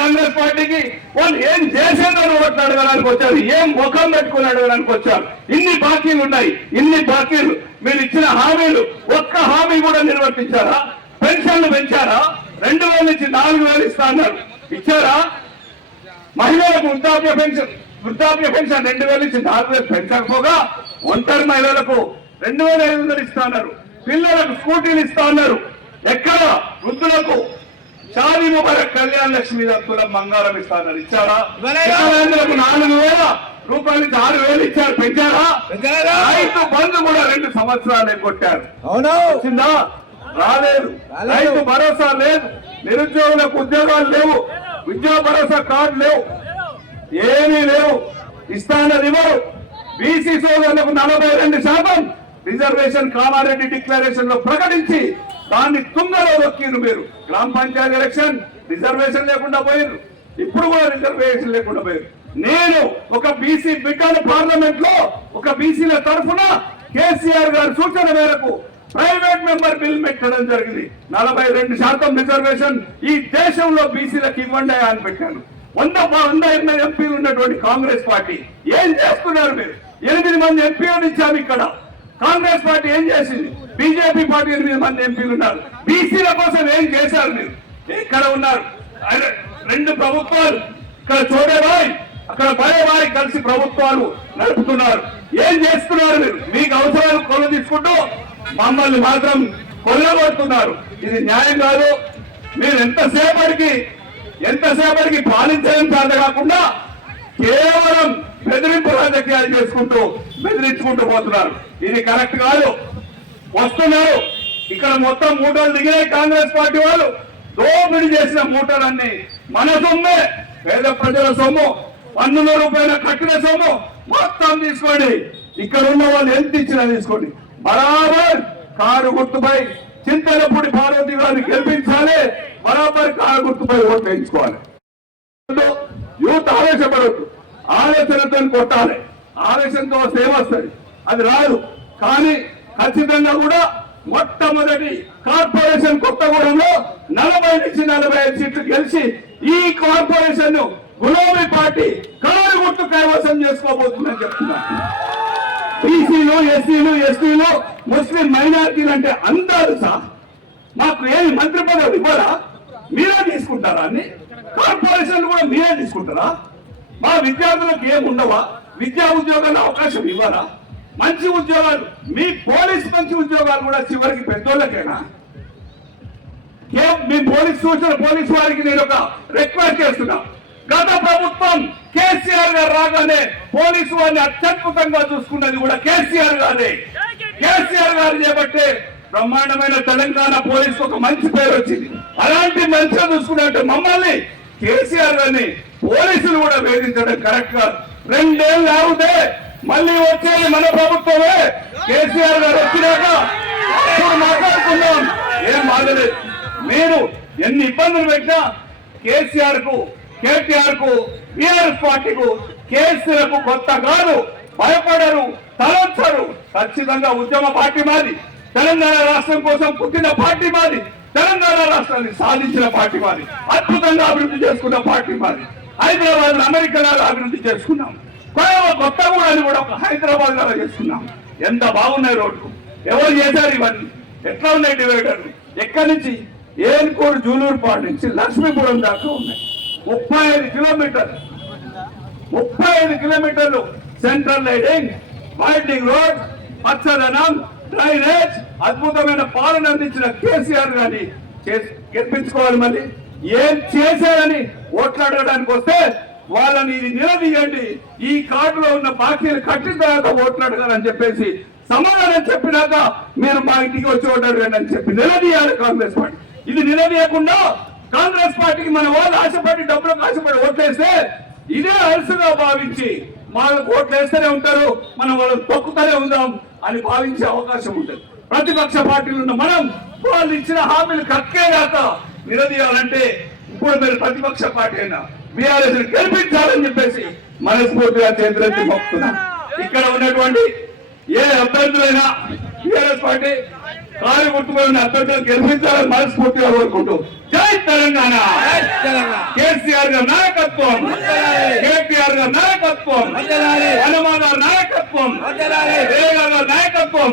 కాంగ్రెస్ పార్టీకి వాళ్ళు ఏం చేసేదని ఓట్లు అడగడానికి వచ్చారు, ఏం ముఖం పెట్టుకుని అడగడానికి వచ్చారు. ఇన్ని బాకీలు ఉన్నాయి, ఇన్ని బాకీలు. మీరు ఇచ్చిన హామీలు ఒక్క హామీ కూడా నిర్వర్తించారా? పెన్షన్లు పెంచారా? 2000 నుంచి 4000 ఇస్తా అన్నారు, ఇచ్చారా? మహిళలకు వృద్ధాప్య పెన్షన్ 2000 నుంచి 4000 పెంచకపోగా ఒంటరి మహిళలకు 2500 ఇస్తా అన్నారు. పిల్లలకు స్కూటీలు ఇస్తా అన్నారు. ఎక్కడ? వృద్ధులకు షాదీ ముబారక్ కళ్యాణ లక్ష్మి తులం బంగారం ఇస్తా అన్నారు, ఇచ్చారా? 4000 రూపాయలు నుంచి 6000 ఇచ్చారు, పెంచారా? రైతు బంధు కూడా 2 సంవత్సరాలు కొట్టారు, వచ్చిందా? రాలేదు. రైతు భరోసా లేదు, నిరుద్యోగులకు ఉద్యోగాలు లేవు, ఉద్యోగ భరోసా కార్డు లేవు, ఏమీ లేవు. ఇస్తానని ఇవ్వరు. బీసీ సోదరులకు 42% రిజర్వేషన్ కామారెడ్డి డిక్లరేషన్ లో ప్రకటించి దాన్ని తుంగలో దొక్కిరు. మీరు గ్రామ పంచాయతీ ఎలక్షన్ రిజర్వేషన్ లేకుండా పోయారు, ఇప్పుడు కూడా రిజర్వేషన్ లేకుండా పోయారు. నేను ఒక బీసీ బిడ్డను పార్లమెంట్ లో ఒక బీసీల తరఫున కేసీఆర్ గారి సూచన మేరకు ప్రైవేట్ మెంబర్ బిల్ పెట్టడం జరిగింది. 42% రిజర్వేషన్ ఈ దేశంలో బీసీలకు ఇవ్వండి అని పెట్టాను. 100 ఎంపీలు ఉన్నటువంటి కాంగ్రెస్ పార్టీ ఏం చేస్తున్నారు? మీరు 8 మంది ఎంపీలను ఇచ్చాము ఇక్కడ. కాంగ్రెస్ పార్టీ ఏం చేసింది? బీజేపీ పార్టీ 8 మంది ఎంపీలు ఉన్నారు. బీసీల కోసం ఏం చేశారు? మీరు ఇక్కడ ఉన్నారు. 2 ప్రభుత్వాలు, ఇక్కడ చోడేబాయ్ అక్కడ బడేబాయ్ కలిసి ప్రభుత్వాలు నడుపుతున్నారు. ఏం చేస్తున్నారు? మీరు మీకు అవసరాలు కొలు తీసుకుంటూ మమ్మల్ని మాత్రం కొల్లగొడుతున్నారు. ఇది న్యాయం కాదు. మీరు ఎంతసేపటికి పాలించడం చేత కాకుండా కేవలం బెదిరింపు రాజకీయాలు చేసుకుంటూ బెదిరించుకుంటూ పోతున్నారు. ఇది కరెక్ట్ కాదు. వస్తున్నారు ఇక్కడ మొత్తం మూటలు దిగినాయి. కాంగ్రెస్ పార్టీ వాళ్ళు దోపిడీ చేసిన మూటలన్నీ మన సొమ్మే, పేద ప్రజల సొమ్ము, పన్నుల రూపాయల కట్టిన సొమ్ము మొత్తం తీసుకోండి. ఇక్కడ ఉన్న వాళ్ళు ఎంత ఇచ్చినా తీసుకోండి. బరాబర్ కారు గుర్తుపై చింతలపూడి పార్వతి గారిని గెలిపించాలి, బరాబర్ కారు గుర్తుపై ఓట్లు వేయించుకోవాలి. యూత్ ఆవేశపడద్దు, ఆవేశంతో కొట్టాలి. ఆవేశంతో సేవ వస్తుంది, అది రాదు. కానీ ఖచ్చితంగా కూడా మొట్టమొదటి కార్పొరేషన్ కొత్తగూడెంలో 40 నుంచి 45 సీట్లు గెలిచి ఈ కార్పొరేషన్ ను గులాబీ పార్టీ కారు గుర్తు కైవసం చేసుకోబోతుందని చెప్తున్నారు. బీసీలు, ఎస్సీలు, ఎస్టీలు, ముస్లిం మైనారిటీలు అంటే అందరూ సార్ మాకు ఏమి మంత్రి పదవులు ఇవ్వరా? మీరే తీసుకుంటారా? అన్ని కార్పొరేషన్లు కూడా మీరే తీసుకుంటారా? మా విద్యార్థులకు ఏముండవా? విద్యా ఉద్యోగాల అవకాశం ఇవ్వరా? మంచి ఉద్యోగాలు, మీ మంచి ఉద్యోగాలు కూడా చివరికి పెద్దోళ్ళకేనా? మీ పోలీసు వారికి నేను ఒక రిక్వెస్ట్ చేస్తున్నా. గత ప్రభుత్వం కేసీఆర్ గారు రాగానే పోలీసు వారిని అత్యద్భుతంగా చూసుకున్నది కూడా కేసీఆర్ గారే. కేసీఆర్ గారు చేపట్టే బ్రహ్మాండమైన తెలంగాణ పోలీసు ఒక మంచి పేరు వచ్చింది. అలాంటి మంచిగా చూసుకున్నట్టు మమ్మల్ని కేసీఆర్ గారిని పోలీసులు కూడా వేధించడం కరెక్ట్ కాదు. 2 ఏళ్ళు ఆగితే మళ్ళీ వచ్చేది మన ప్రభుత్వమే. కేసీఆర్ గారు వచ్చినాక ఇప్పుడు మాట్లాడుకుందాం, ఏం బాధలేదు. మీరు ఎన్ని ఇబ్బందులు పెట్టినా కేసీఆర్ కు, కేటీఆర్ కు, బీఆర్ఎస్ పార్టీకు, కేసీలకు కొత్త కాదు. భయపడరు, తలంచరు. ఖచ్చితంగా ఉద్యమ పార్టీ మాది. తెలంగాణ రాష్ట్రం కోసం పుట్టిన పార్టీ మాది. తెలంగాణ రాష్ట్రాన్ని సాధించిన పార్టీ మాది. అద్భుతంగా అభివృద్ధి చేసుకున్న పార్టీ మాది. హైదరాబాద్ అమెరికా అభివృద్ధి చేసుకున్నాం. కొత్తగూడని కూడా ఒక హైదరాబాద్ లాగా చేసుకున్నాం. ఎంత బాగున్నాయి రోడ్లు, ఎవరు చేశారు ఇవన్నీ? ఎట్లా ఉన్నాయి డివైడర్లు? ఎక్కడి నుంచి ఏన్కోడు జూలూరుపాడు నుంచి లక్ష్మీపురం దాకా ఉన్నాయి. 35 కిలోమీటర్లు సెంట్రల్ లైటింగ్, వైండింగ్ రోడ్, పచ్చదనం, డ్రైనేజ్, అద్భుతమైన పాలన అందించిన కేసీఆర్ గారిని గెలిపించుకోవాలి. మళ్ళీ ఏం చేశారని ఓట్లాడడానికి వస్తే వాళ్ళని ఇది నిలదీయండి. ఈ కార్డులో ఉన్న బాకీలు కట్టిన తర్వాత ఓట్లాడగాలని చెప్పేసి సమాధానం చెప్పినాక మీరు మా ఇంటికి వచ్చి ఓటాడగండి అని చెప్పి నిలదీయాలి కాంగ్రెస్ పార్టీ. ఇది నిలదీయకుండా కాంగ్రెస్ పార్టీకి మన వాళ్ళు ఆశపడి, డబ్బులకు ఆశపడి ఓట్లేస్తే ఇదే అలసుగా భావించి వాళ్ళకు ఓట్లేస్తూనే ఉంటారు, మనం వాళ్ళని తొక్కుతూనే ఉందాం అని భావించే అవకాశం ఉంటుంది. ప్రతిపక్ష పార్టీలు ఉన్న మనం వాళ్ళు ఇచ్చిన హామీలు కక్కేదాకా నిలదీయాలంటే ఇప్పుడు మీరు ప్రతిపక్ష పార్టీ అయినా బీఆర్ఎస్ గెలిపించాలని చెప్పేసి మనస్ఫూర్తిగా చేతులెత్తి మొక్కుతున్నాం. ఇక్కడ ఉన్నటువంటి ఏ అభ్యర్థులైనా బీఆర్ఎస్ పార్టీ కారు గుర్తుపై ఉన్న అభ్యర్థులు గెలిపించాలని మనస్ఫూర్తిగా కోరుకుంటూ జై తెలంగాణ. కేసీఆర్ గారి నాయకత్వం, కేటీఆర్ గారి నాయకత్వం, హనుమాన్ గారి నాయకత్వం, రేగా గారి నాయకత్వం,